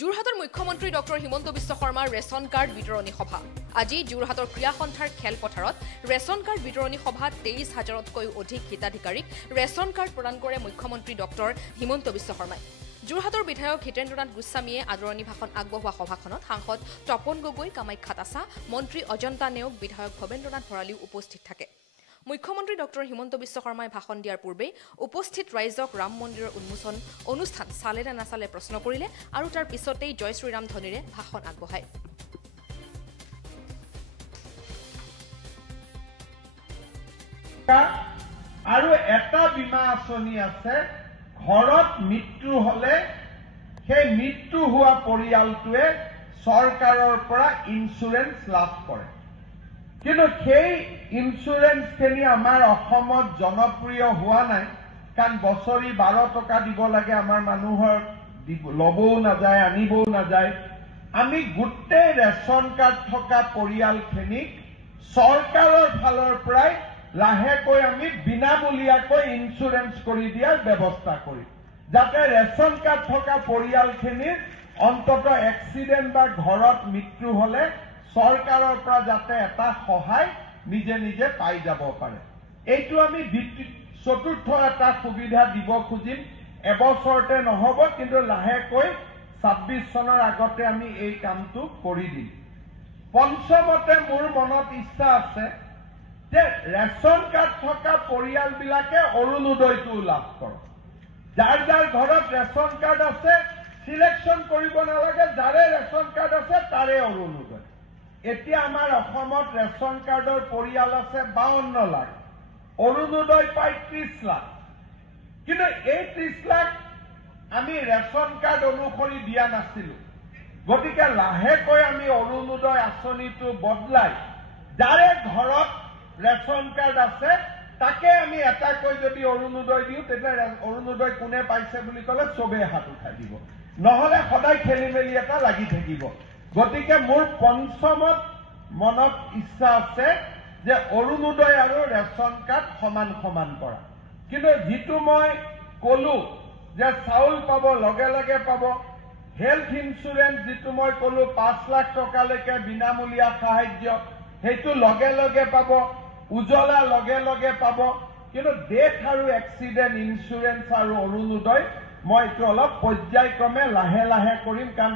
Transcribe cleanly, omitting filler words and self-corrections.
যোৰহাটৰ মুখ্যমন্ত্ৰী ডক্টৰ হিমন্ত বিশ্ব শৰ্মাৰ ৰেচন কাৰ্ড বিতৰণী সভা আজি যোৰহাটৰ ক্ৰীড়া সন্থাৰ খেলপথাৰত ৰেচন কাৰ্ড বিতৰণী সভাত 23,000তকৈ অধিক হিতাধিকাৰীক ৰেচন কাৰ্ড প্ৰদান কৰে মুখ্যমন্ত্ৰী ডক্টৰ হিমন্ত বিশ্ব শৰ্মাই। যোৰহাটৰ বিধায়ক হিতেন্দ্ৰনাথ গোস্বামীয়ে আদৰণি ভাষণ আগবঢ়োৱা সভাখনত সাংসদ তপন গগৈ, কামাখ্যা তাছা, মন্ত্ৰী অজন্তা নেওগ, বিধায়ক ভৱেন্দ্ৰনাথ ভৰালীও উপস্থিত থাকে। মুখ্যমন্ত্ৰী ডক্টৰ হিমন্ত বিশ্ব শৰ্মাই ভাষণ দিয়াৰ পূৰ্বে উপস্থিত ৰাইজক ৰাম মন্দিৰৰ উন্মোচন অনুষ্ঠান চালে নে নাচালে প্ৰশ্ন কৰিলে আৰু তাৰ পিছতেই জয় শ্ৰীৰাম ধ্বনিৰে ভাষণ আগবঢ়ায়। আৰু এটা বীমা আঁচনি আছে, ঘৰত মৃত্যু হলে সেই মৃত্যু হোৱা পৰিয়ালটোৱে চৰকাৰৰ পৰা ইন্সুৰেন্স লাভ কৰে। কিন্তু সেই ইন্সুৰেন্সখিনি আমাৰ অসমত জনপ্ৰিয় হোৱা নাই, কাৰণ বছৰি 12 টকা দিব লাগে, আমাৰ মানুহৰ লবও নাযায়, আনিবও নাযায়। আমি গোটেই ৰেচন কাৰ্ড থকা পৰিয়ালখিনিক চৰকাৰৰ ফালৰ পৰাই লাহেকৈ আমি বিনামূলীয়াকৈ ইন্সুৰেন্স কৰি দিয়াৰ ব্যৱস্থা কৰিম, যাতে ৰেচন কাৰ্ড থকা পৰিয়ালখিনিৰ অন্তত এক্সিডেণ্ট বা ঘৰত মৃত্যু হলে চৰকাৰৰ পৰা যাতে এটা সহায় নিজে নিজে পাই যাব পাৰে। এইটো আমি চতুৰ্থ এটা সুবিধা দিব খুজিম। এবছৰতে নহব, কিন্তু লাহেকৈ 26 চনৰ আগতে আমি এই কামটো কৰি দিম। পঞ্চমতে মোৰ মনত ইচ্ছা আছে যে ৰেচন কাৰ্ড থকা পৰিয়ালবিলাকে অৰুণোদয়টো লাভ কৰক। যাৰ যাৰ ঘৰত ৰেচন কাৰ্ড আছে সিলেকশ্যন কৰিব নালাগে, যাৰে ৰেচন কাৰ্ড আছে তাৰে অৰুণোদয়। এতিয়া আমাৰ অসমত ৰেচন কাৰ্ডৰ পৰিয়াল আছে 52 লাখ, অৰুণোদয় পায় 30 লাখ। কিন্তু এই 30 লাখ আমি ৰেচন কাৰ্ড অনুসৰি দিয়া নাছিলো। গতিকে লাহেকৈ আমি অৰুণোদয় আঁচনিটো বদলাই যাৰে ঘৰত ৰেচন কাৰ্ড আছে তাকে আমি এটাকৈ যদি অৰুণোদয় দিওঁ, তেতিয়া অৰুণোদয় কোনে পাইছে বুলি ক'লে চবেই হাত উঠাই দিব, নহলে সদায় খেলি মেলি এটা লাগি থাকিব। গতিকে মোৰ পঞ্চমত মনত ইচ্ছা আছে যে অৰুণোদয় আৰু ৰেচন কাৰ্ড সমান সমান কৰা। কিন্তু যিটো মই কলো যে চাউল পাব, লগে লগে পাব, হেল্থ ইন্সুৰেন্স যিটো মই কলো 5 লাখ টকালৈকে বিনামূলীয়া সাহায্য, সেইটো লগে লগে পাব, উজ্বলা লগে লগে পাব। কিন্তু ডেথ আৰু এক্সিডেণ্ট ইন্সুৰেন্স আৰু অৰুণোদয় মই এইটো অলপ পৰ্যায়ক্ৰমে লাহে লাহে কৰিম, কাৰণ